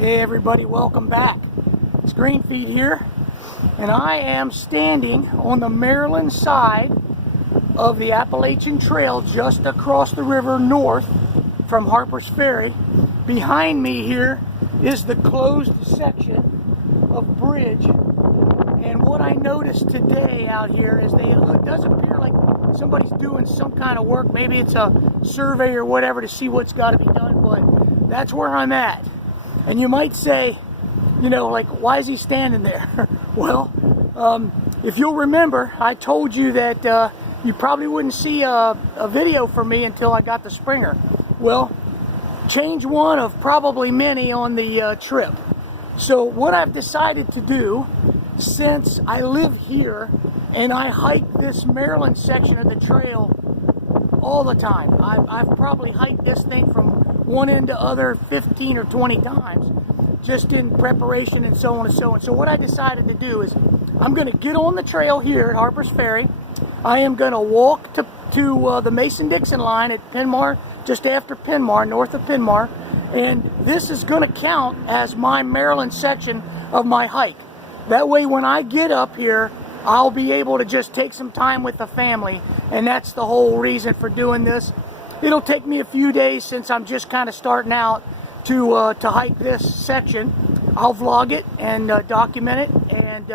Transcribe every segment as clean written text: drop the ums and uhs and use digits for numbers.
Hey everybody, welcome back. It's Greenfeet here, and I am standing on the Maryland side of the Appalachian Trail just across the river north from Harper's Ferry. Behind me here is the closed section of bridge, and what I noticed today out here is it does appear like somebody's doing some kind of work. Maybe it's a survey or whatever to see what's got to be done, but that's where I'm at. And you might say, you know, like, why is he standing there? Well, if you'll remember, I told you that you probably wouldn't see a video from me until I got the Springer. Well, change one of probably many on the trip. So what I've decided to do, since I live here and I hike this Maryland section of the trail all the time, I've probably hiked this thing from one end to other 15 or 20 times, just in preparation and so on and so on. So what I decided to do is I'm going to get on the trail here at Harper's Ferry. I am going to walk to the Mason-Dixon line at Penmar, just after Penmar, north of Penmar, and this is going to count as my Maryland section of my hike. That way when I get up here, I'll be able to just take some time with the family, and that's the whole reason for doing this. It'll take me a few days since I'm just kind of starting out to hike this section. I'll vlog it and document it, and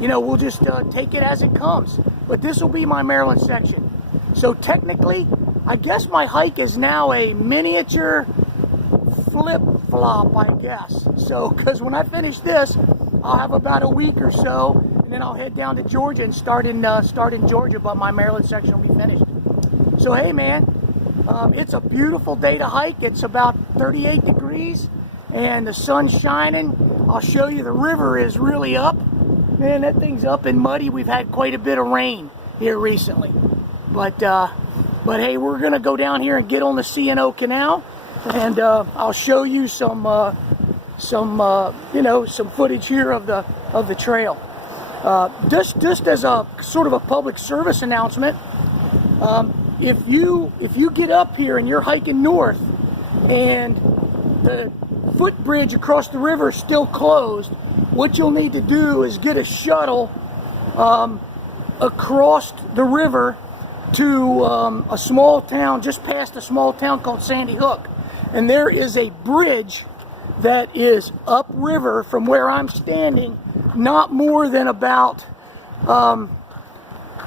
you know, we'll just take it as it comes. But this will be my Maryland section. So technically, I guess my hike is now a miniature flip-flop, I guess. So, because when I finish this, I'll have about a week or so, and then I'll head down to Georgia and start in Georgia, but my Maryland section will be finished. So hey man, it's a beautiful day to hike. It's about 38 degrees and the sun's shining. I'll show you the river is really up. Man, that thing's up and muddy. We've had quite a bit of rain here recently. But hey, we're gonna go down here and get on the C&O Canal, and I'll show you some you know, some footage here of the trail. Just as a sort of a public service announcement, if you get up here and you're hiking north and the footbridge across the river is still closed, what you'll need to do is get a shuttle across the river to a small town, just past a small town called Sandy Hook. And there is a bridge that is upriver from where I'm standing, not more than about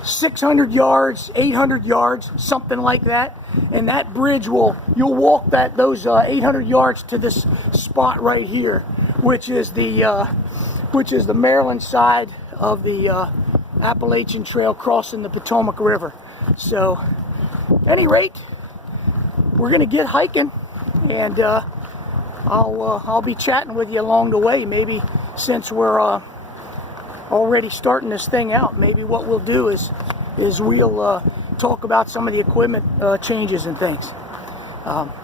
600 yards, 800 yards, something like that. And that bridge you'll walk those 800 yards to this spot right here, which is the Maryland side of the Appalachian Trail crossing the Potomac River. So, at any rate, we're gonna get hiking, and I'll be chatting with you along the way. Maybe since we're already starting this thing out, maybe what we'll do is we'll talk about some of the equipment changes and things.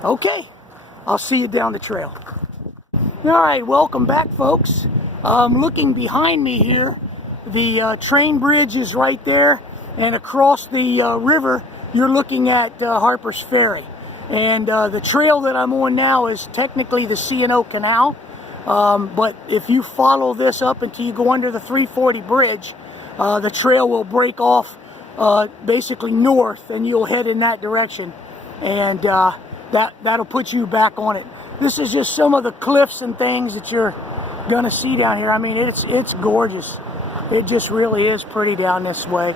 Okay, I'll see you down the trail. Alright, welcome back folks. Looking behind me here, the train bridge is right there, and across the river you're looking at Harper's Ferry. And the trail that I'm on now is technically the C&O Canal. But if you follow this up until you go under the 340 bridge, the trail will break off basically north, and you'll head in that direction, and that'll put you back on it. This is just some of the cliffs and things that you're gonna see down here. I mean, it's gorgeous. It just really is pretty down this way,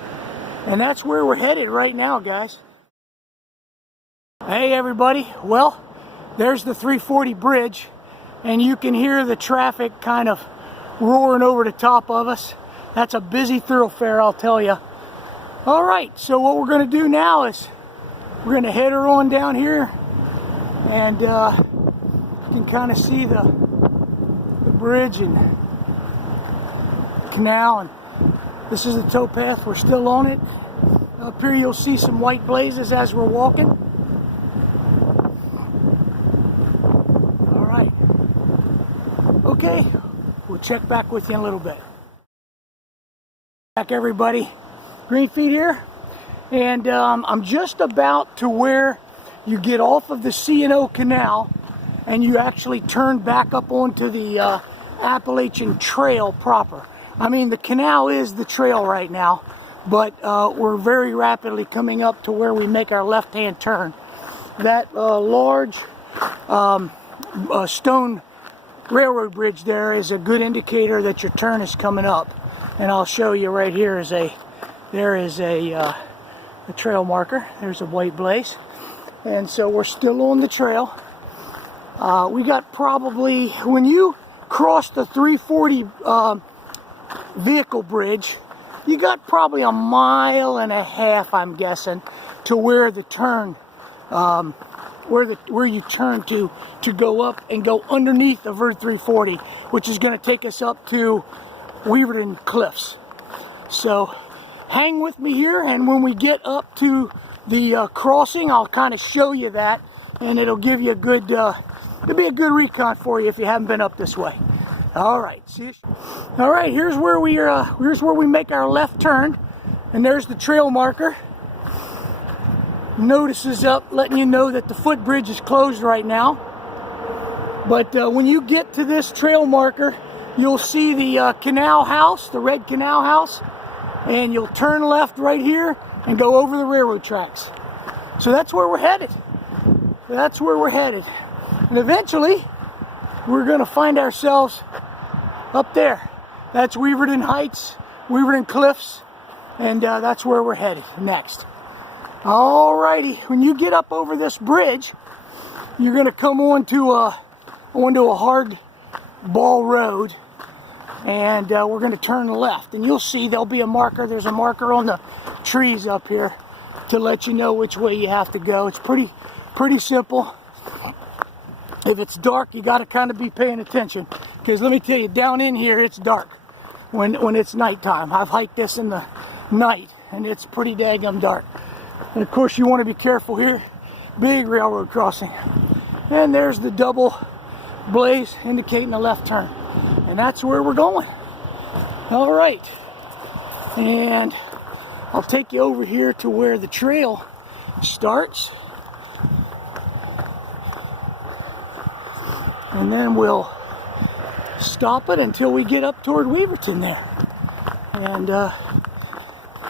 and that's where we're headed right now, guys. Hey everybody, well, there's the 340 bridge, and you can hear the traffic kind of roaring over the top of us. That's a busy thoroughfare, I'll tell you. All right, so what we're going to do now is we're going to head her on down here, and you can kind of see the bridge and canal, and this is the towpath. We're still on it. Up here you'll see some white blazes as we're walking. Okay, we'll check back with you in a little bit. Back everybody, Greenfeet here, and I'm just about to where you get off of the C&O Canal, and you actually turn back up onto the Appalachian Trail proper. I mean, the canal is the trail right now, but we're very rapidly coming up to where we make our left-hand turn. That large stone railroad bridge there is a good indicator that your turn is coming up. And I'll show you right here there is a trail marker. There's a white blaze. And so we're still on the trail. We got probably, when you cross the 340 vehicle bridge, you got probably a mile and a half, I'm guessing, to where the turn, where you turn to go up and go underneath the Vert 340, which is going to take us up to Weverton Cliffs. So hang with me here, and when we get up to the crossing, I'll kind of show you that, and it'll give you a good, it'll be a good recon for you if you haven't been up this way. All right, see you. All right, here's where we make our left turn, and there's the trail marker. Notice is up, letting you know that the footbridge is closed right now. But when you get to this trail marker, you'll see the canal house, the red canal house, and you'll turn left right here and go over the railroad tracks. So that's where we're headed. That's where we're headed. And eventually, we're going to find ourselves up there. That's Weverton Heights, Weverton Cliffs, and that's where we're headed next. Alrighty, when you get up over this bridge, you're going to come onto a hard ball road, and we're going to turn left. And you'll see there'll be a marker. There's a marker on the trees up here to let you know which way you have to go. It's pretty simple. If it's dark, you got to kind of be paying attention, because let me tell you, down in here it's dark when it's nighttime. I've hiked this in the night, and it's pretty daggum dark. And of course, you want to be careful here. Big railroad crossing. And there's the double blaze indicating the left turn. And that's where we're going. All right. And I'll take you over here to where the trail starts. And then we'll stop it until we get up toward Weverton there.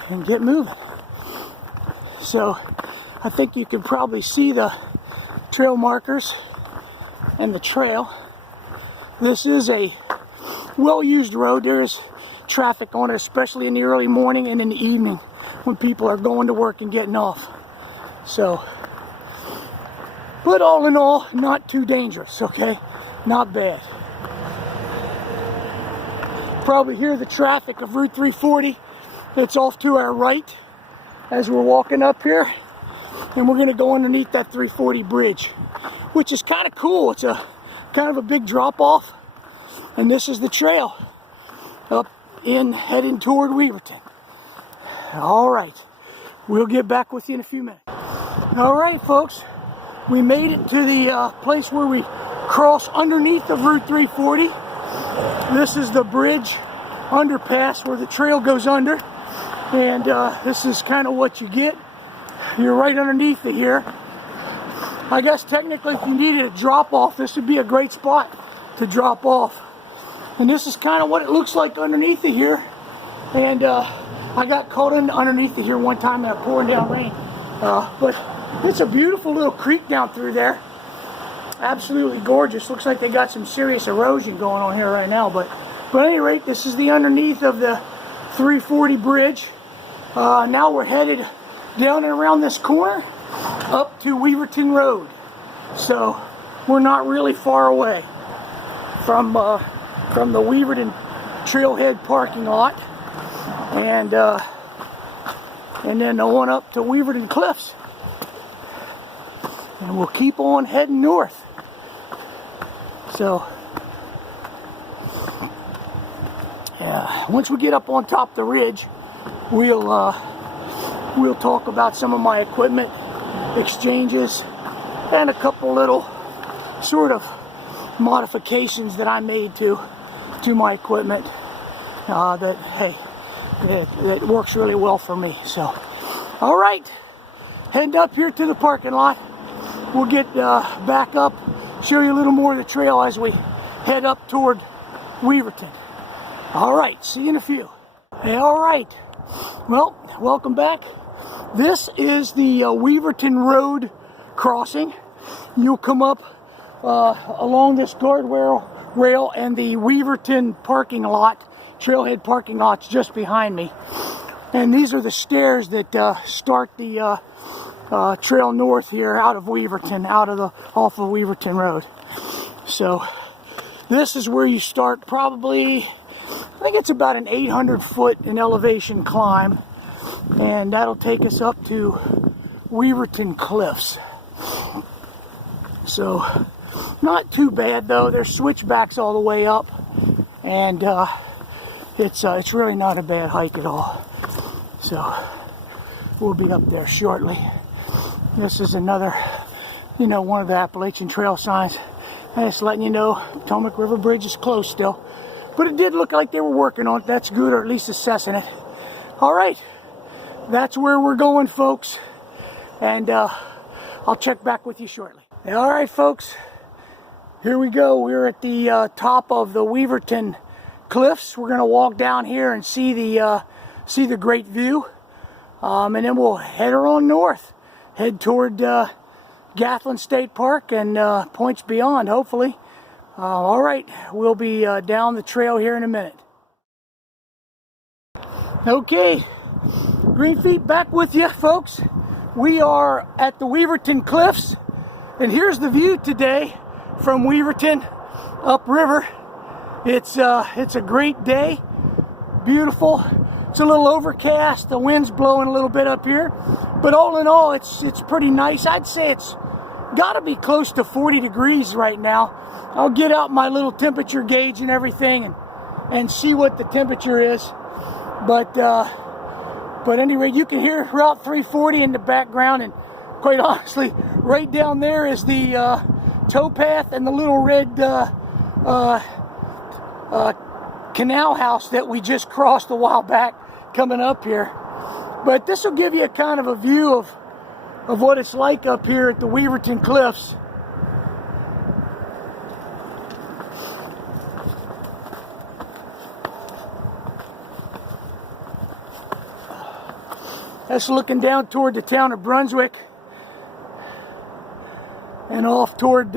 And get moving. So I think you can probably see the trail markers and the trail. This is a well-used road. There is traffic on it, especially in the early morning and in the evening when people are going to work and getting off. So, but all in all, not too dangerous, okay? Not bad. Probably hear the traffic of Route 340 that's off to our right as we're walking up here, and we're going to go underneath that 340 bridge, which is kind of cool. It's a kind of a big drop off, and this is the trail up in heading toward Weverton. All right, we'll get back with you in a few minutes. All right, folks, we made it to the place where we cross underneath of Route 340. This is the bridge underpass where the trail goes under. And this is kind of what you get. You're right underneath it here. I guess technically if you needed a drop off, this would be a great spot to drop off. And this is kind of what it looks like underneath it here. And I got caught underneath it here one time in a pouring down rain. But it's a beautiful little creek down through there. Absolutely gorgeous. Looks like they got some serious erosion going on here right now. But at any rate, this is the underneath of the 340 bridge. Now we're headed down and around this corner up to Weverton Road. So we're not really far away from the Weverton Trailhead parking lot, and then on up to Weverton Cliffs, and we'll keep on heading north. So yeah, once we get up on top of the ridge, we'll talk about some of my equipment exchanges and a couple little sort of modifications that I made to my equipment that works really well for me. So, all right, heading up here to the parking lot. We'll get back up show you a little more of the trail as we head up toward Weverton. All right, see you in a few. Hey, all right. Well, welcome back. This is the Weverton Road crossing. You'll come up along this guardrail and the Weverton parking lot, trailhead parking lot's just behind me. And these are the stairs that start the trail north here out of Weverton, off of Weverton Road. So this is where you start, probably, I think it's about an 800 foot in elevation climb, and that'll take us up to Weverton Cliffs. So not too bad though. There's switchbacks all the way up, and it's really not a bad hike at all. So we'll be up there shortly. This is another, one of the Appalachian Trail signs. And it's letting you know Potomac River Bridge is closed still. But it did look like they were working on it. That's good, or at least assessing it. All right, that's where we're going, folks. And I'll check back with you shortly. All right, folks, here we go. We're at the top of the Weverton Cliffs. We're going to walk down here and see the great view. And then we'll head on north. Head toward Gathland State Park and points beyond, hopefully. All right, we'll be down the trail here in a minute. Okay, Green Feet back with you, folks. We are at the Weverton Cliffs, and here's the view today from Weverton upriver. It's a great day, beautiful. It's a little overcast, the wind's blowing a little bit up here, but all in all, it's pretty nice. I'd say it's got to be close to 40 degrees right now. I'll get out my little temperature gauge and everything and see what the temperature is. But at any rate, you can hear Route 340 in the background, and quite honestly, right down there is the towpath and the little red canal house that we just crossed a while back coming up here. But this will give you a kind of a view of what it's like up here at the Weverton Cliffs. That's looking down toward the town of Brunswick and off toward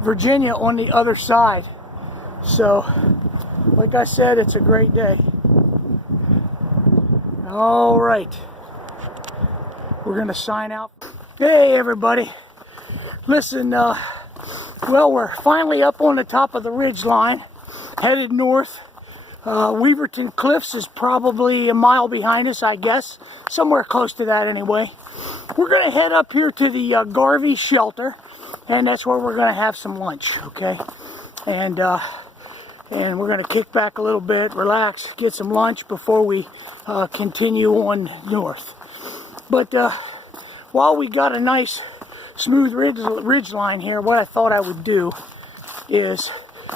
Virginia on the other side. So, like I said, it's a great day. All right, we're gonna sign out. Hey everybody, listen, well, we're finally up on the top of the ridge line, headed north. Weverton Cliffs is probably a mile behind us, I guess, somewhere close to that anyway. We're gonna head up here to the Garvey shelter, and that's where we're gonna have some lunch, okay? And we're going to kick back a little bit, relax, get some lunch before we continue on north. But while we got a nice smooth ridge line here, what I thought I would do is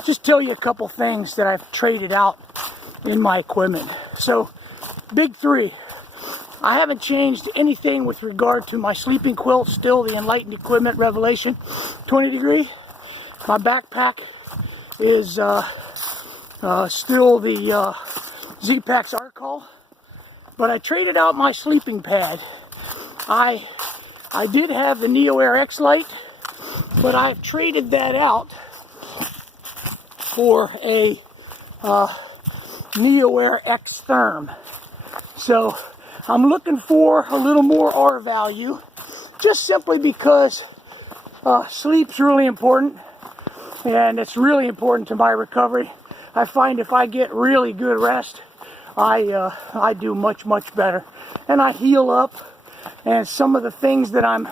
just tell you a couple things that I've traded out in my equipment. So, big three. I haven't changed anything with regard to my sleeping quilt, still the Enlightened Equipment Revelation 20 degree. My backpack is still the Z-Pax Arcol, but I traded out my sleeping pad. I did have the Neo Air X Lite, but I've traded that out for a Neo Air X Therm. So I'm looking for a little more R value, just simply because sleep's really important, and it's really important to my recovery. I find if I get really good rest, I do much better, and I heal up. And some of the things that I'm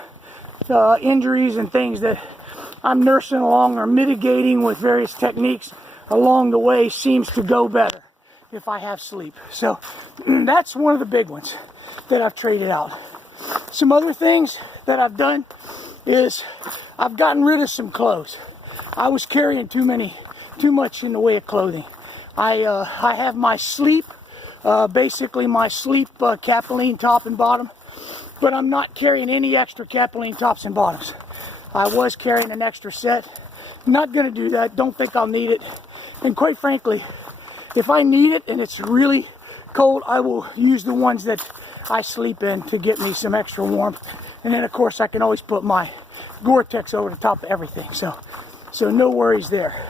injuries and things that I'm nursing along or mitigating with various techniques along the way seems to go better if I have sleep. So that's one of the big ones that I've traded out. Some other things that I've done is I've gotten rid of some clothes. I was carrying too much in the way of clothing. I have my sleep, basically my sleep capelline top and bottom, but I'm not carrying any extra capelline tops and bottoms. I was carrying an extra set. Not going to do that. Don't think I'll need it. And quite frankly, if I need it and it's really cold, I will use the ones that I sleep in to get me some extra warmth. And then of course I can always put my Gore-Tex over the top of everything. So no worries there.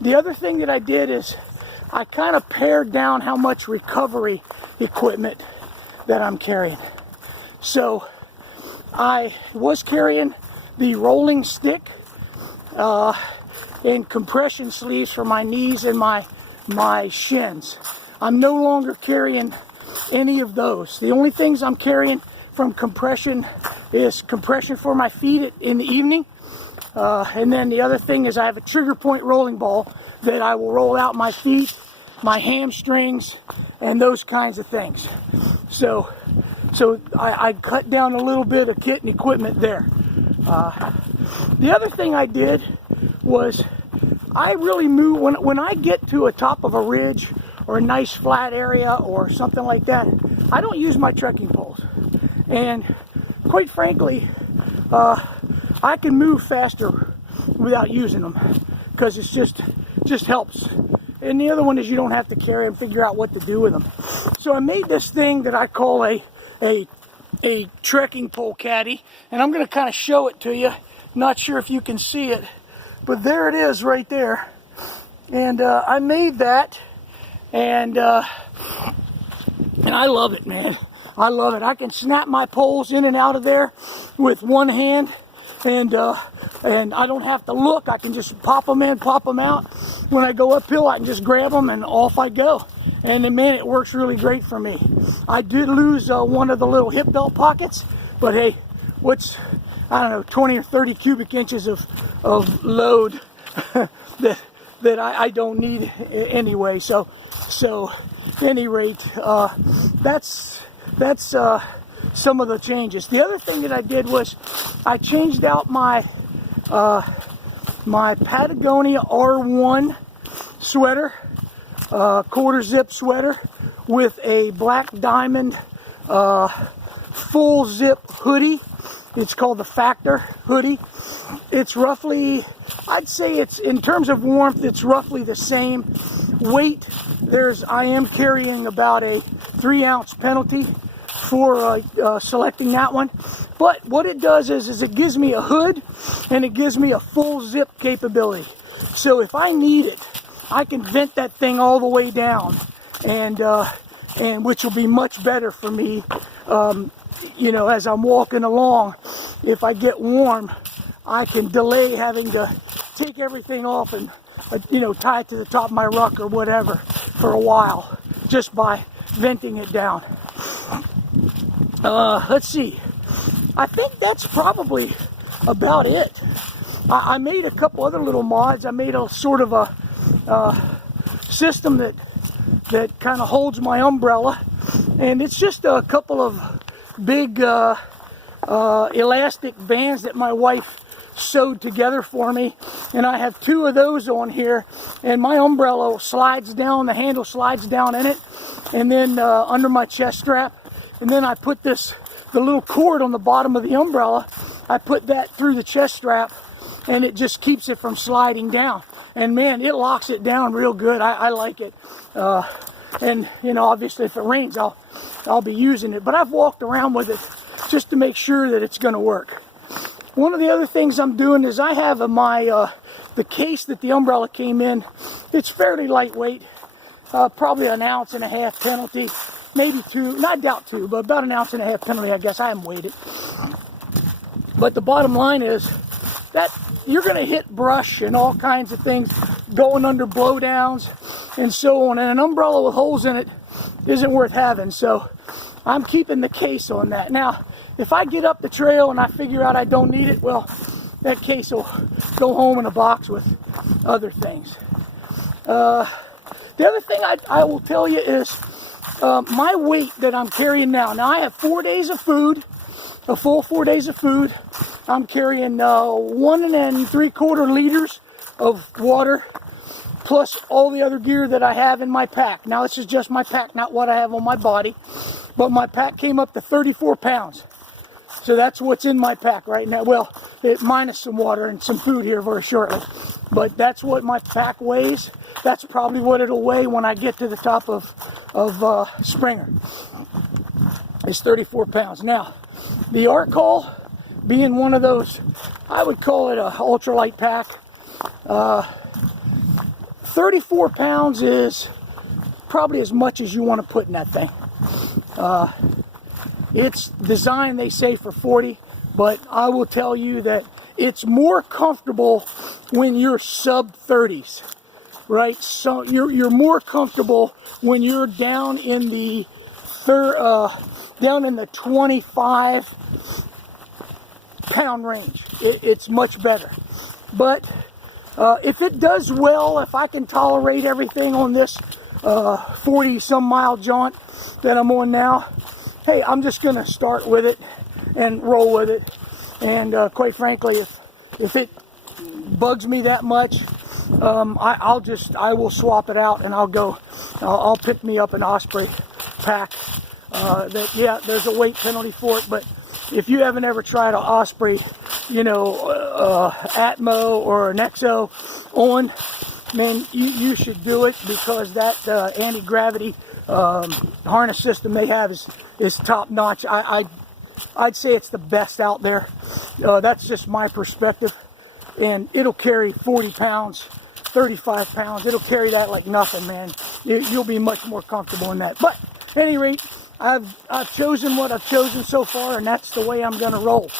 The other thing that I did is I kind of pared down how much recovery equipment that I'm carrying. So I was carrying the rolling stick and compression sleeves for my knees and my shins. I'm no longer carrying any of those. The only things I'm carrying from compression is compression for my feet in the evening. And then the other thing is I have a trigger point rolling ball that I will roll out my feet, my hamstrings, and those kinds of things. So I cut down a little bit of kit and equipment there. The other thing I did was I really move when I get to a top of a ridge or a nice flat area or something like that. I don't use my trekking poles, and quite frankly, I can move faster without using them because it's just helps. And the other one is you don't have to carry them, figure out what to do with them. So I made this thing that I call a trekking pole caddy, and I'm going to kind of show it to you. Not sure if you can see it, but there it is right there. And I made that, and I love it, man. I love it. I can snap my poles in and out of there with one hand, and I don't have to look. I can just pop them in, pop them out. When I go uphill, I can just grab them and off I go. And then, man, it works really great for me. I did lose one of the little hip belt pockets, but hey, what's, I don't know, 20 or 30 cubic inches of load that I don't need anyway. So at any rate, that's some of the changes. The other thing that I did was I changed out my Patagonia R1 sweater, quarter zip sweater, with a black diamond full zip hoodie. It's called the Factor hoodie. It's roughly, I'd say it's, in terms of warmth, it's roughly the same weight. I am carrying about a 3-ounce penalty for selecting that one. But what it does is it gives me a hood and it gives me a full zip capability. So if I need it, I can vent that thing all the way down, and which will be much better for me. You know, as I'm walking along, if I get warm, I can delay having to take everything off and you know, tie it to the top of my ruck or whatever for a while, just by venting it down. Let's see. I think that's probably about it. I made a couple other little mods. I made a sort of a system that kind of holds my umbrella, and it's just a couple of big elastic bands that my wife sewed together for me, and I have 2 of those on here, and my umbrella slides down, the handle slides down in it, and then under my chest strap, and then I put the little cord on the bottom of the umbrella. I put that through the chest strap, and it just keeps it from sliding down, and man, it locks it down real good. I like it. And you know, obviously if it rains, I'll be using it, but I've walked around with it just to make sure that it's going to work. One of the other things I'm doing is I have the case that the umbrella came in. It's fairly lightweight, probably 1.5 ounce penalty, maybe 2, not doubt 2, but about 1.5 ounce penalty, I guess. I haven't weighed it. But the bottom line is that you're going to hit brush and all kinds of things going under blowdowns and so on, and an umbrella with holes in it isn't worth having, so I'm keeping the case on that. Now, if I get up the trail and I figure out I don't need it, well, that case will go home in a box with other things. The other thing I will tell you is my weight that I'm carrying now. Now, I have 4 days of food, a full 4 days of food. I'm carrying 1 3/4 liters of water, plus all the other gear that I have in my pack. Now, this is just my pack, not what I have on my body, but my pack came up to 34 pounds. So that's what's in my pack right now. Well, minus some water and some food here very shortly. But that's what my pack weighs. That's probably what it'll weigh when I get to the top of Springer. It's 34 pounds. Now, the Arc Haul, being one of those, I would call it a ultralight pack. 34 pounds is probably as much as you want to put in that thing. It's designed, they say, for 40, but I will tell you that it's more comfortable when you're sub 30s, right? So you're more comfortable when you're down in the 25 pound range. It's much better. But if it does well, if I can tolerate everything on this 40 some mile jaunt that I'm on now, hey, I'm just gonna start with it and roll with it. And quite frankly, if it bugs me that much, I will swap it out, and I'll pick me up an Osprey pack. Yeah, there's a weight penalty for it, but if you haven't ever tried an Osprey, you know, Atmo or an XO on, man, you should do it, because that anti-gravity harness system they have is top notch. I'd say it's the best out there. That's just my perspective. And it'll carry 40 pounds, 35 pounds. It'll carry that like nothing, man. You'll be much more comfortable in that. But at any rate, I've chosen what I've chosen so far, and that's the way I'm going to roll.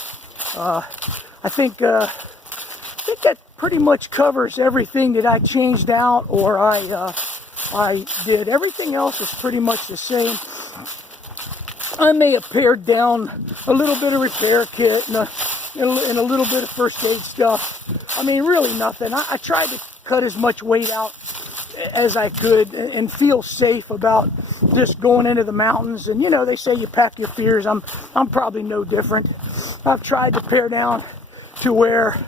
I think that pretty much covers everything that I changed out, or I did. Everything else is pretty much the same. I may have pared down a little bit of repair kit and a little bit of first aid stuff. I mean, really nothing. I tried to cut as much weight out as I could and feel safe about just going into the mountains. And you know, they say you pack your fears. I'm probably no different. I've tried to pare down to where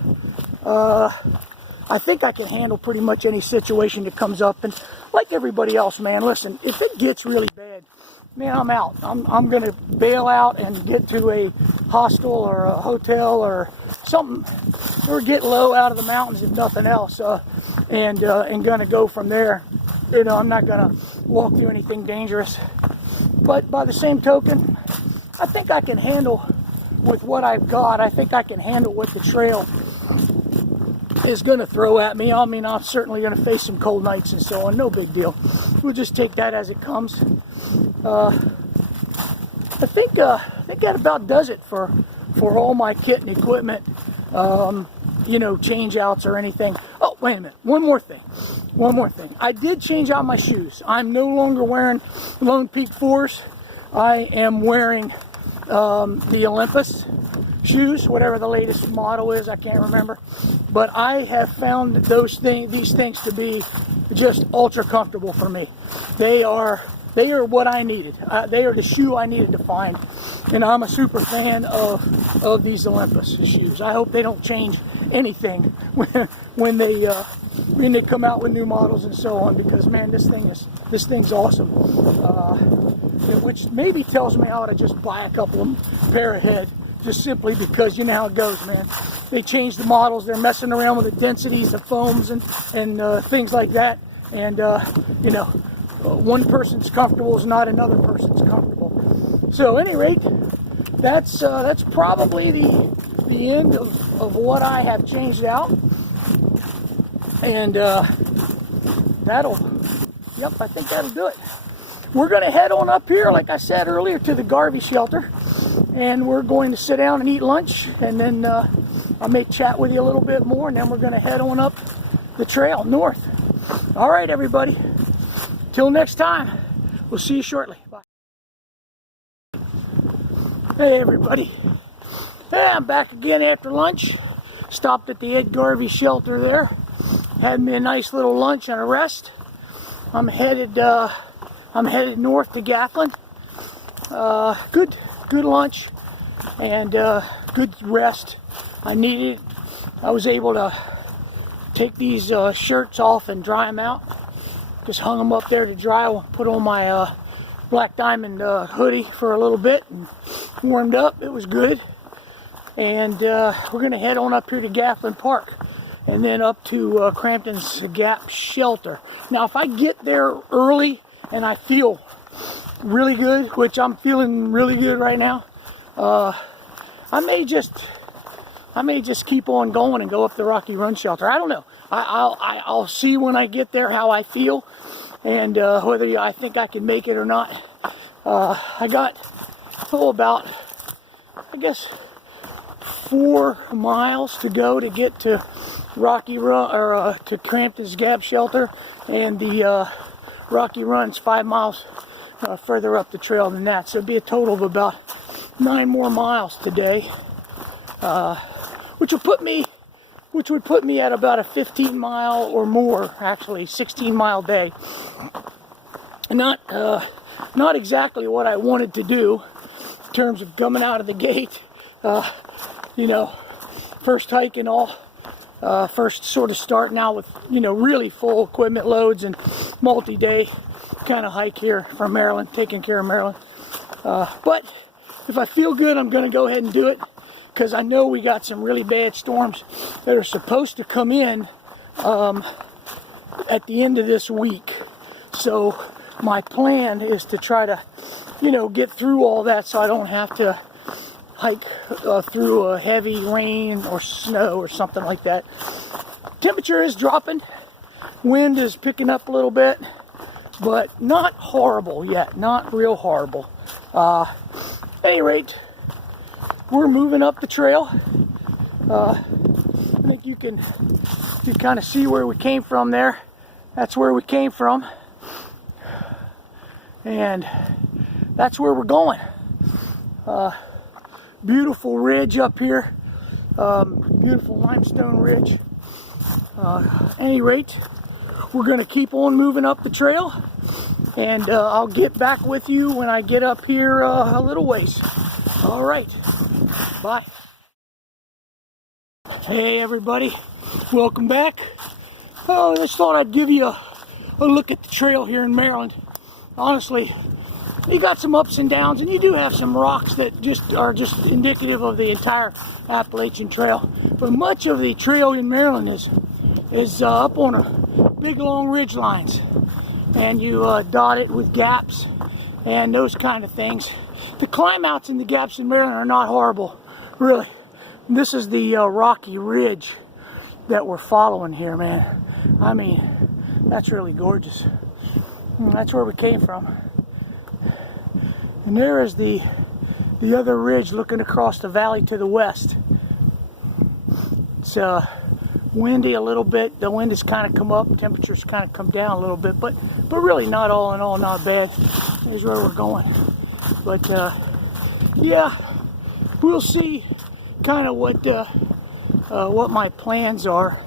I think I can handle pretty much any situation that comes up. And like everybody else, man, listen, if it gets really bad, man, I'm out. I'm going to bail out and get to a hostel or a hotel or something, or get low out of the mountains if nothing else, and going to go from there. You know, I'm not going to walk through anything dangerous. But by the same token, I think I can handle with what I've got. I think I can handle what the trail is going to throw at me. I mean, I'm certainly going to face some cold nights and so on. No big deal. We'll just take that as it comes. I think that about does it for all my kit and equipment. You know, change outs or anything. Oh, wait a minute. One more thing. I did change out my shoes. I'm no longer wearing Lone Peak 4s. I am wearing the Olympus shoes, whatever the latest model is, I can't remember. But I have found these things to be just ultra comfortable for me. They are what I needed. They are the shoe I needed to find, and I'm a super fan of these Olympus shoes. I hope they don't change anything when they come out with new models and so on, because man, this thing's awesome. Which maybe tells me I ought to just buy a couple of pair ahead, just simply because you know how it goes, man. They change the models. They're messing around with the densities, the foams, and things like that. And you know, one person's comfortable is not another person's comfortable. So, at any rate, that's probably the end of what I have changed out. And I think that'll do it. We're going to head on up here, like I said earlier, to the Garvey shelter. And we're going to sit down and eat lunch. And then I may chat with you a little bit more. And then we're going to head on up the trail north. All right, everybody. Till next time. We'll see you shortly. Bye. Hey, everybody. Hey, I'm back again after lunch. Stopped at the Ed Garvey shelter there. Had me a nice little lunch and a rest. I'm headed north to Gatlin. Good lunch and good rest. I needed it. I was able to take these shirts off and dry them out. Just hung them up there to dry. Put on my Black Diamond hoodie for a little bit and warmed up. It was good. and we're going to head on up here to Gafflin Park and then up to Crampton's Gap Shelter. Now, if I get there early and I feel really good, which I'm feeling really good right now, I may just keep on going and go up the Rocky Run Shelter. I don't know. I'll see when I get there how I feel, and whether I think I can make it or not. I got about, I guess, 4 miles to go to get to Rocky Run, or to Crampton's Gap Shelter, and the Rocky Run's 5 miles further up the trail than that. So it'd be a total of about 9 more miles today, which would put me at about a 15 mile or more, actually 16 mile day. Not exactly what I wanted to do in terms of coming out of the gate, you know, first hike and all, first sort of starting out with, you know, really full equipment loads and multi-day kind of hike here from Maryland, taking care of Maryland. But if I feel good, I'm going to go ahead and do it, because I know we got some really bad storms that are supposed to come in at the end of this week. So my plan is to try to, you know, get through all that so I don't have to hike through a heavy rain or snow or something like that. Temperature is dropping. Wind is picking up a little bit, but not horrible yet. Not real horrible. At any rate, we're moving up the trail. I think you can kind of see where we came from there. That's where we came from. And that's where we're going. Beautiful ridge up here. Beautiful limestone ridge. At any rate, we're going to keep on moving up the trail. And I'll get back with you when I get up here a little ways. All right. Bye. Hey everybody, welcome back. Oh, I just thought I'd give you a look at the trail here in Maryland. Honestly, you got some ups and downs, and you do have some rocks that are just indicative of the entire Appalachian Trail. But much of the trail in Maryland is up on a big long ridge lines, and you dot it with gaps and those kind of things. The climb outs in the gaps in Maryland are not horrible, really. This is the Rocky Ridge that we're following here, man. I mean, that's really gorgeous. That's where we came from. And there is the other ridge looking across the valley to the west. It's windy a little bit. The wind has kind of come up. Temperatures kind of come down a little bit, but really not all in all, not bad. Here's where we're going. But yeah, we'll see kind of what my plans are.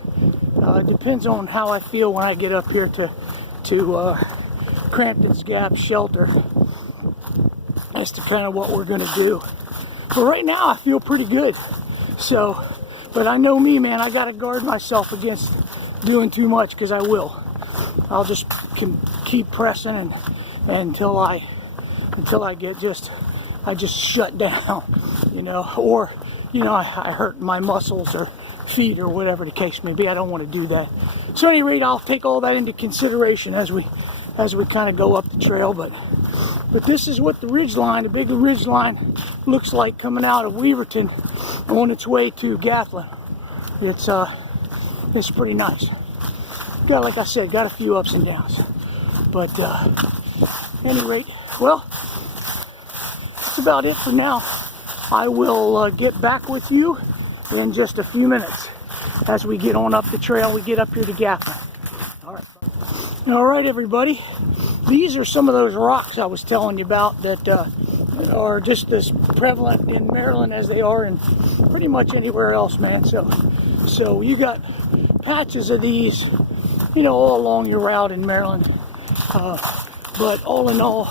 Depends on how I feel when I get up here to Crampton's Gap Shelter as to kind of what we're going to do. But right now I feel pretty good. So, but I know me, man, I got to guard myself against doing too much, because I will. I'll just keep pressing and until I get I just shut down, you know, or you know, I hurt my muscles or feet or whatever the case may be. I don't want to do that. So at any rate, I'll take all that into consideration as we kind of go up the trail. But this is what the ridgeline, the big ridgeline, looks like coming out of Weverton on its way to Gafflin. It's pretty nice. Got, like I said, got a few ups and downs. But at any rate, well, that's about it for now. I will get back with you in just a few minutes as we get on up the trail. We get up here to Gafflin. All right, everybody. These are some of those rocks I was telling you about that are just as prevalent in Maryland as they are in pretty much anywhere else, man. So you got patches of these, you know, all along your route in Maryland. But all in all,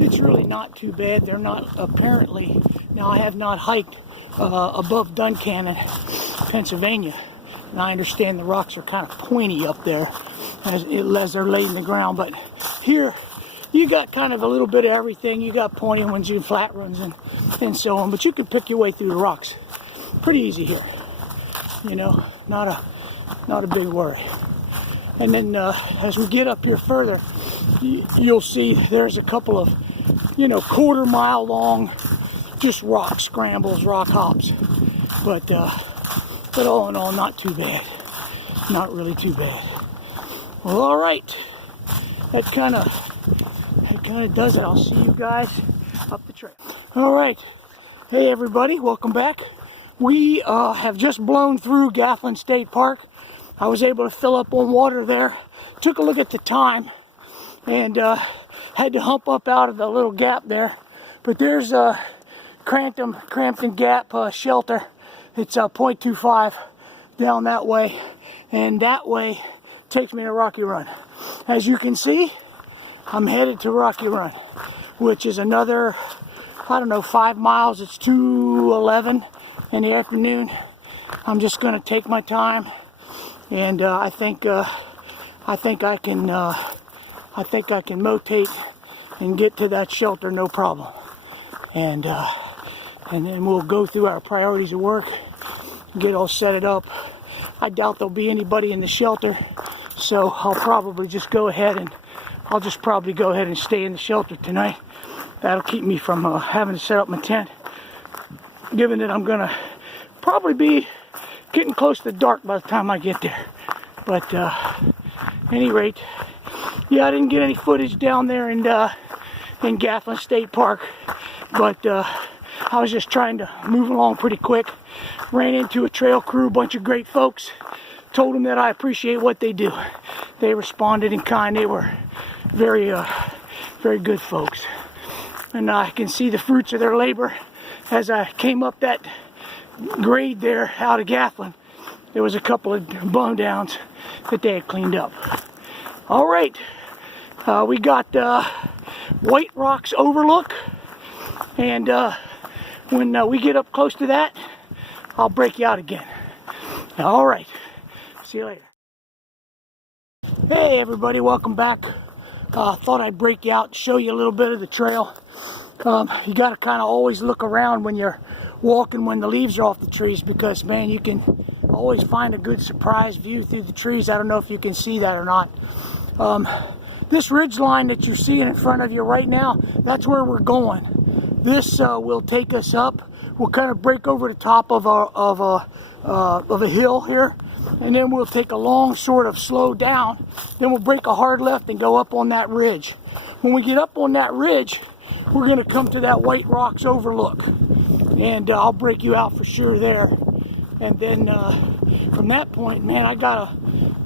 it's really not too bad. They're not apparently. Now, I have not hiked above Duncannon, Pennsylvania, and I understand the rocks are kind of pointy up there as they're laid in the ground. But here, you got kind of a little bit of everything. You got pointy ones and flat ones and so on, but you can pick your way through the rocks. pretty easy here. You know, not a big worry. And then as we get up here further, you'll see there's a couple of, you know, quarter-mile long, just rock scrambles, rock hops. But all in all, not too bad. Not really too bad. Well, all right. That kind of does it. I'll see you guys up the trail. All right. Hey, everybody. Welcome back. We have just blown through Gafflin State Park. I was able to fill up on water there. Took a look at the time and had to hump up out of the little gap there. But there's a Crampton Gap shelter. It's 0.25 down that way, and that way takes me to Rocky Run. As you can see, I'm headed to Rocky Run, which is another, I don't know, 5 miles. It's 2:11 in the afternoon. I'm just going to take my time, and I think I can motate and get to that shelter no problem. And then we'll go through our priorities of work, get all set it up. I doubt there'll be anybody in the shelter, so I'll probably just go ahead and stay in the shelter tonight. That'll keep me from having to set up my tent, given that I'm gonna probably be getting close to dark by the time I get there. But at any rate, yeah, I didn't get any footage down there in Gafflin State Park, but I was just trying to move along pretty quick. Ran into a trail crew, bunch of great folks. Told them that I appreciate what they do. They responded in kind. They were very good folks. And I can see the fruits of their labor as I came up that grade there out of Gafflin. There was a couple of bone downs that they had cleaned up. All right, we got White Rocks Overlook, and when we get up close to that, I'll break you out again. All right, see you later. Hey everybody, welcome back. Thought I'd break you out and show you a little bit of the trail. You got to kind of always look around when you're walking when the leaves are off the trees, because man, you can always find a good surprise view through the trees. I don't know if you can see that or not. This ridge line that you're seeing in front of you right now, that's where we're going. This will take us up. We'll kind of break over the top of a hill here, and then we'll take a long sort of slow down. Then we'll break a hard left and go up on that ridge. When we get up on that ridge, we're going to come to that White Rocks Overlook, and I'll break you out for sure there. And then from that point, man, I got a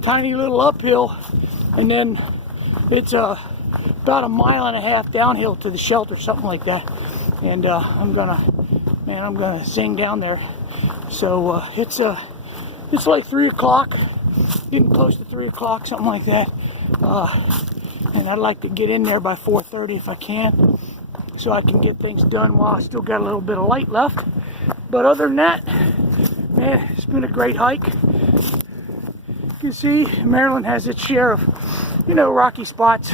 tiny little uphill, and then it's about 1.5 miles downhill to the shelter, something like that. And I'm gonna zing down there. So it's like 3 o'clock, getting close to 3 o'clock, something like that. And I'd like to get in there by 4:30 if I can, so I can get things done while I still got a little bit of light left. But other than that, man, it's been a great hike. You can see Maryland has its share of, you know, rocky spots.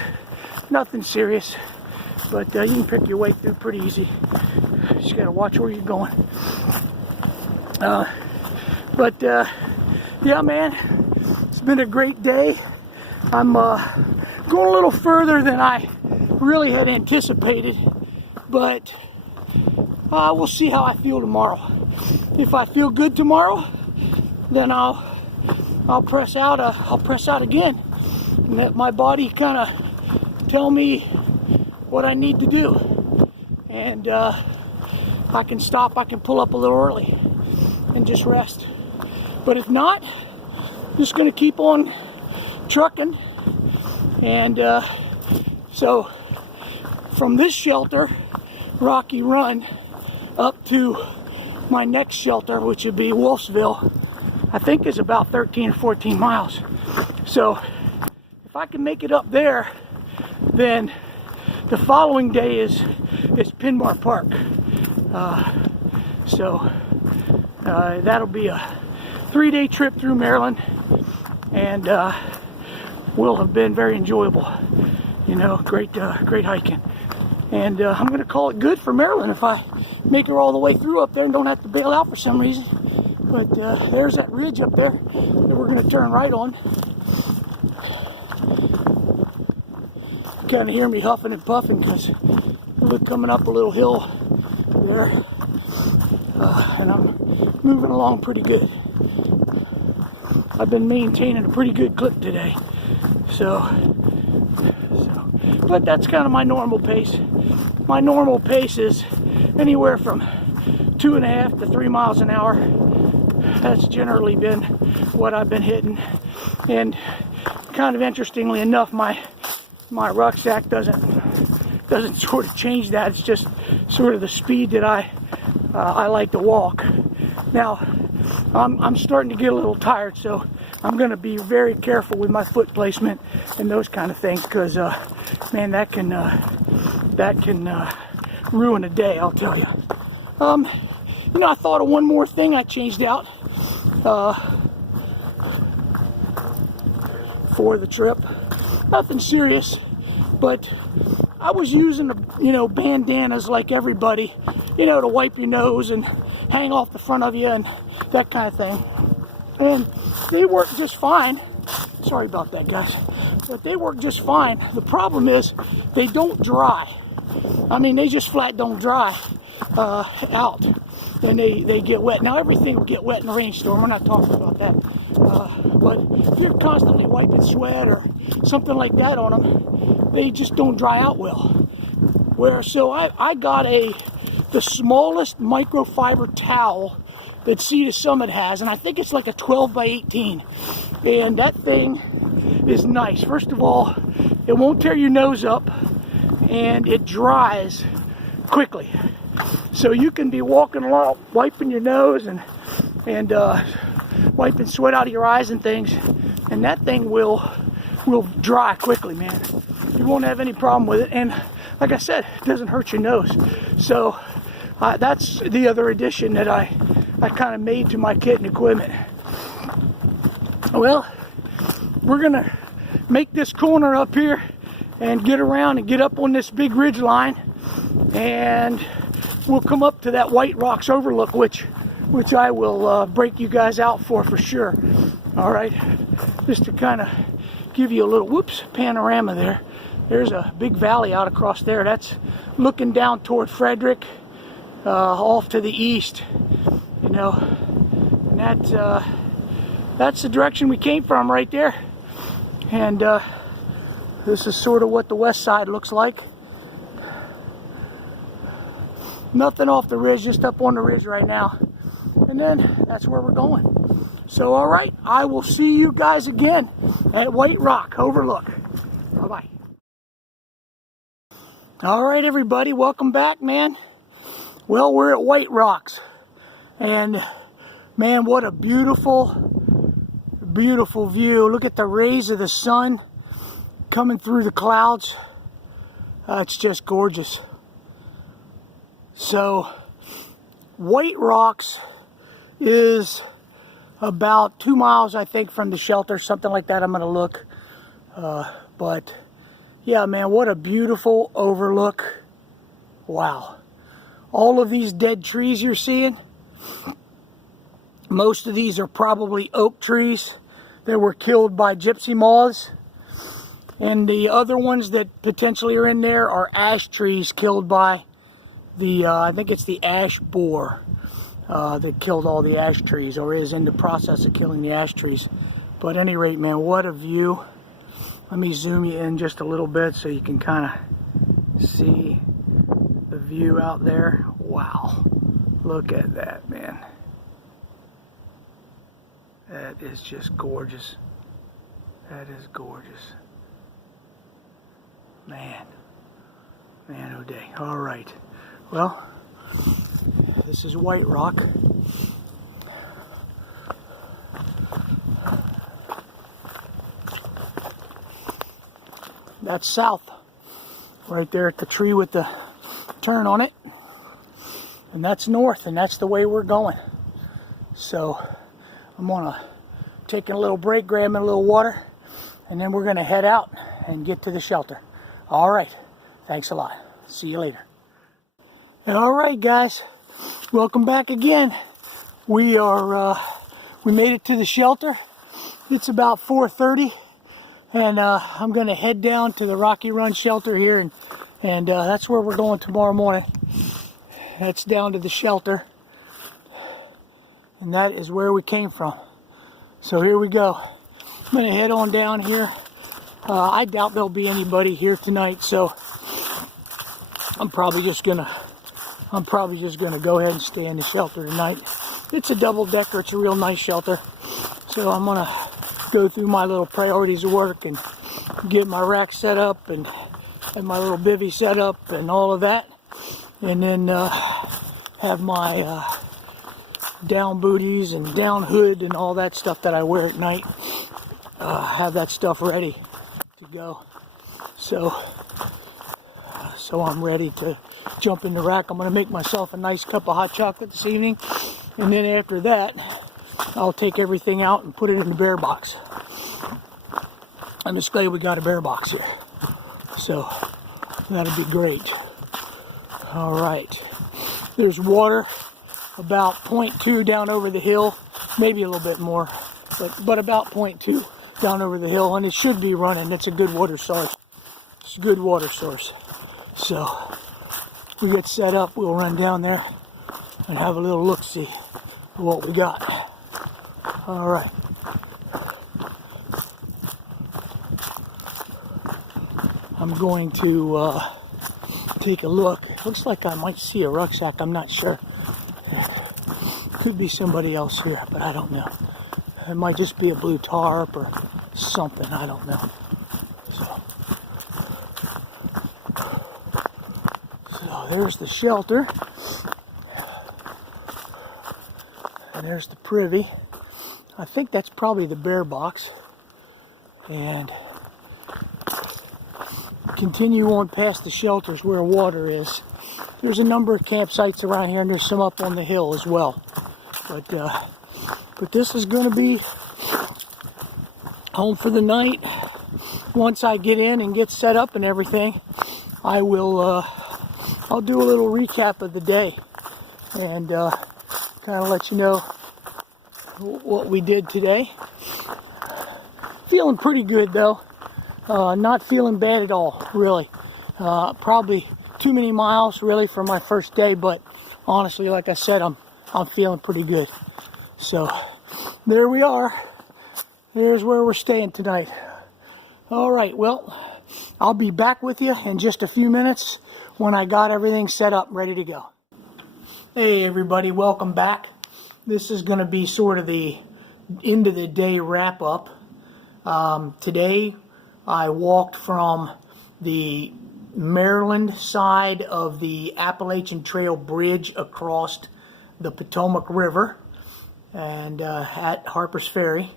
Nothing serious, but you can pick your way through pretty easy. Just gotta watch where you're going. Yeah, man, it's been a great day. I'm going a little further than I really had anticipated, but we'll see how I feel tomorrow. If I feel good tomorrow, then I'll press out. I'll press out again, and let my body kind of tell me what I need to do. And I can stop. I can pull up a little early and just rest. But if not, just going to keep on trucking. And so from this shelter, Rocky Run, up to my next shelter, which would be Wolfsville, I think is about 13 or 14 miles. So if I can make it up there, then the following day is Pinbar Park. That'll be a 3-day trip through Maryland, and will have been very enjoyable. You know, great hiking. And I'm going to call it good for Maryland if I make her all the way through up there and don't have to bail out for some reason. But there's that ridge up there that we're going to turn right on. Kind of hear me huffing and puffing because we're coming up a little hill there, and I'm moving along pretty good. I've been maintaining a pretty good clip today, but that's kind of my normal pace. My normal pace is anywhere from 2.5 to 3 miles an hour. That's generally been what I've been hitting, and kind of interestingly enough, my rucksack doesn't sort of change that. It's just sort of the speed that I like to walk. Now I'm starting to get a little tired, so I'm going to be very careful with my foot placement and those kind of things, because man, that can ruin a day, I'll tell you. You know, I thought of one more thing I changed out for the trip. Nothing serious, but I was using, bandanas like everybody, to wipe your nose and hang off the front of you and that kind of thing. And they work just fine. Sorry about that, guys. But they work just fine. The problem is they don't dry. I mean, they just flat don't dry out. And they get wet. Now, everything will get wet in a rainstorm. We're not talking about that. But if you're constantly wiping sweat or something like that on them, they just don't dry out well. So I got the smallest microfiber towel that Sea to Summit has, and I think it's like a 12 by 18. And that thing is nice. First of all, it won't tear your nose up, and it dries quickly. So you can be walking along, wiping your nose and wiping sweat out of your eyes and things, and that thing will dry quickly, man. You won't have any problem with it, and like I said, it doesn't hurt your nose. So that's the other addition that I kind of made to my kit and equipment. Well, we're gonna make this corner up here and get around and get up on this big ridge line, and we'll come up to that White Rocks overlook, which I will break you guys out for sure. All right, just to kind of give you a little panorama there. There's a big valley out across there. That's looking down toward Frederick, off to the east. And that's the direction we came from right there. And this is sort of what the west side looks like. Nothing off the ridge, just up on the ridge right now. And then that's where we're going. So, all right, I will see you guys again at White Rock Overlook. Bye-bye. All right, everybody, welcome back, man. Well, we're at White Rocks. And, man, what a beautiful, beautiful view. Look at the rays of the sun coming through the clouds. It's just gorgeous. So, White Rocks is about 2 miles, I think, from the shelter, something like that. I'm going to look. But, yeah, man, what a beautiful overlook. Wow. All of these dead trees you're seeing, most of these are probably oak trees that were killed by gypsy moths. And the other ones that potentially are in there are ash trees killed by I think it's the ash borer that killed all the ash trees, or is in the process of killing the ash trees. But at any rate, man, what a view. Let me zoom you in just a little bit so you can kind of see the view out there. Wow. Look at that, man. That is just gorgeous. That is gorgeous. Man. Man, oh day. All right. Well, this is White Rock. That's south, right there at the tree with the turn on it. And that's north, and that's the way we're going. So I'm gonna take a little break, grab a little water, and then we're gonna head out and get to the shelter. All right, thanks a lot. See you later. All right, guys, welcome back again. We made it to the shelter. It's about 4:30, and I'm going to head down to the Rocky Run shelter here, and that's where we're going tomorrow morning. That's down to the shelter, and that is where we came from. So here we go. I'm going to head on down here. I doubt there'll be anybody here tonight, so I'm probably just gonna go ahead and stay in the shelter tonight. It's a double-decker. It's a real nice shelter. So I'm gonna go through my little priorities of work and get my rack set up and my little bivvy set up and all of that, and then have my down booties and down hood and all that stuff that I wear at night. Have that stuff ready to go. So I'm ready to jump in the rack. I'm going to make myself a nice cup of hot chocolate this evening, and then after that I'll take everything out and put it in the bear box. I'm just glad we got a bear box here, so that'll be great. All right, there's water about 0.2 down over the hill, maybe a little bit more, but about 0.2 down over the hill, and it should be running. It's a good water source. It's a good water source. So we get set up, we'll run down there and have a little look-see at what we got. All right. I'm going to take a look. Looks like I might see a rucksack. I'm not sure. Could be somebody else here, but I don't know. It might just be a blue tarp or something. I don't know. So there's the shelter. And there's the privy. I think that's probably the bear box. And continue on past the shelters where water is. There's a number of campsites around here, and there's some up on the hill as well. But this is going to be home for the night. Once I get in and get set up and everything, I'll do a little recap of the day and kind of let you know what we did today. Feeling pretty good though. Not feeling bad at all, really. Probably too many miles really for my first day, but honestly, like I said, I'm feeling pretty good. So there we are. Here's where we're staying tonight. All right, well, I'll be back with you in just a few minutes when I got everything set up, ready to go. Hey everybody, welcome back. This is going to be sort of the end of the day wrap up. Today I walked from the Maryland side of the Appalachian Trail bridge across the Potomac River and at Harper's Ferry,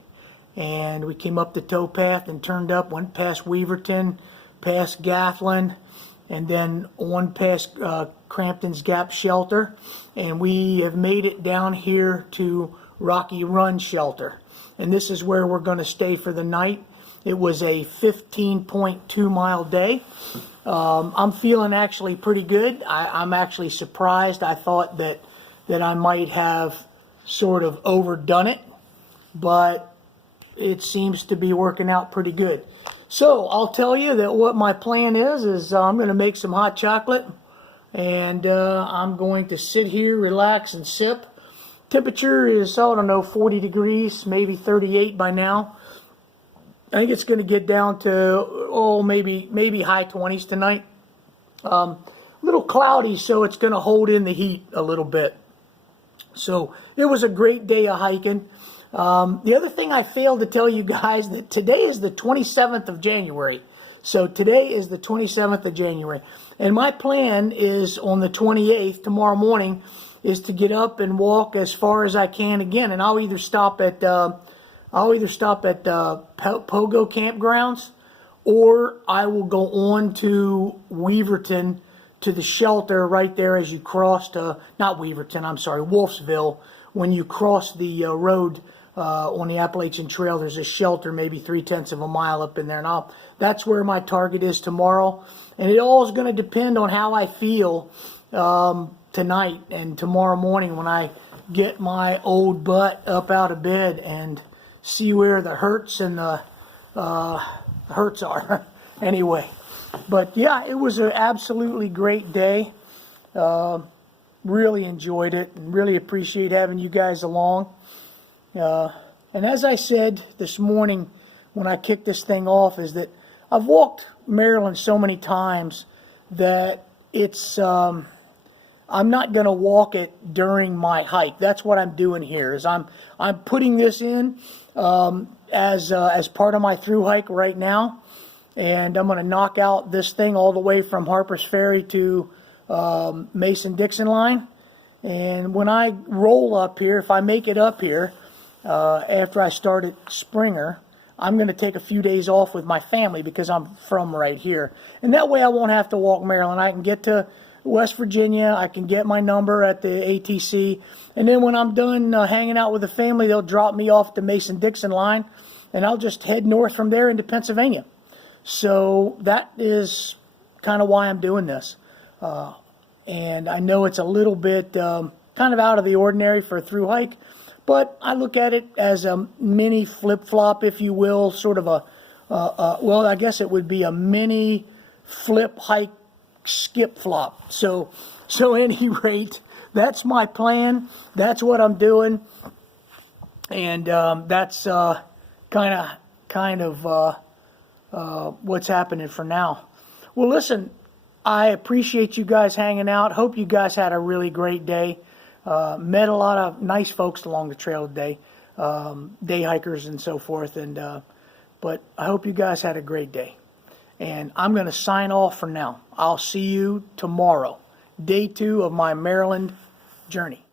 and we came up the towpath and turned up, went past Weverton, past Gafflin, and then on past Crampton's Gap Shelter, and we have made it down here to Rocky Run Shelter, and this is where we're going to stay for the night. It was a 15.2 mile day. I'm feeling actually pretty good. I'm actually surprised. I thought that I might have sort of overdone it, but it seems to be working out pretty good. So I'll tell you that what my plan is I'm going to make some hot chocolate, and I'm going to sit here, relax, and sip. Temperature is, I don't know, 40 degrees, maybe 38 by now. I think it's going to get down to, maybe high 20s tonight. A little cloudy, so it's going to hold in the heat a little bit. So it was a great day of hiking. The other thing I failed to tell you guys, that today is the 27th of January. So today is the 27th of January. And my plan is on the 28th, tomorrow morning, is to get up and walk as far as I can again. And I'll either stop at Pogo campgrounds, or I will go on to Weverton, to the shelter right there as you cross to, not Weverton, I'm sorry, Wolfsville. When you cross the road on the Appalachian Trail, there's a shelter maybe 3/10 of a mile up in there. And that's where my target is tomorrow. And it all is going to depend on how I feel tonight and tomorrow morning when I get my old butt up out of bed and see where the hurts and the hurts are. Anyway, but yeah, it was an absolutely great day. Really enjoyed it and really appreciate having you guys along. And as I said this morning when I kicked this thing off, is that I've walked Maryland so many times that it's I'm not going to walk it during my hike. That's what I'm doing here. Is I'm putting this in as part of my thru hike right now, and I'm going to knock out this thing all the way from Harper's Ferry to Mason-Dixon line. And when I roll up here, if I make it up here after I start at Springer, I'm going to take a few days off with my family because I'm from right here. And that way I won't have to walk Maryland. I can get to West Virginia. I can get my number at the ATC. And then when I'm done hanging out with the family, they'll drop me off to Mason-Dixon line. And I'll just head north from there into Pennsylvania. So that is kind of why I'm doing this. And I know it's a little bit kind of out of the ordinary for a thru hike, but I look at it as a mini flip-flop, if you will, sort of well, I guess it would be a mini flip hike skip flop. So at any rate, that's my plan. That's what I'm doing, and that's kind of what's happening for now. Well, listen, I appreciate you guys hanging out. Hope you guys had a really great day. Met a lot of nice folks along the trail today, day hikers and so forth. But I hope you guys had a great day. And I'm going to sign off for now. I'll see you tomorrow, day 2 of my Maryland journey.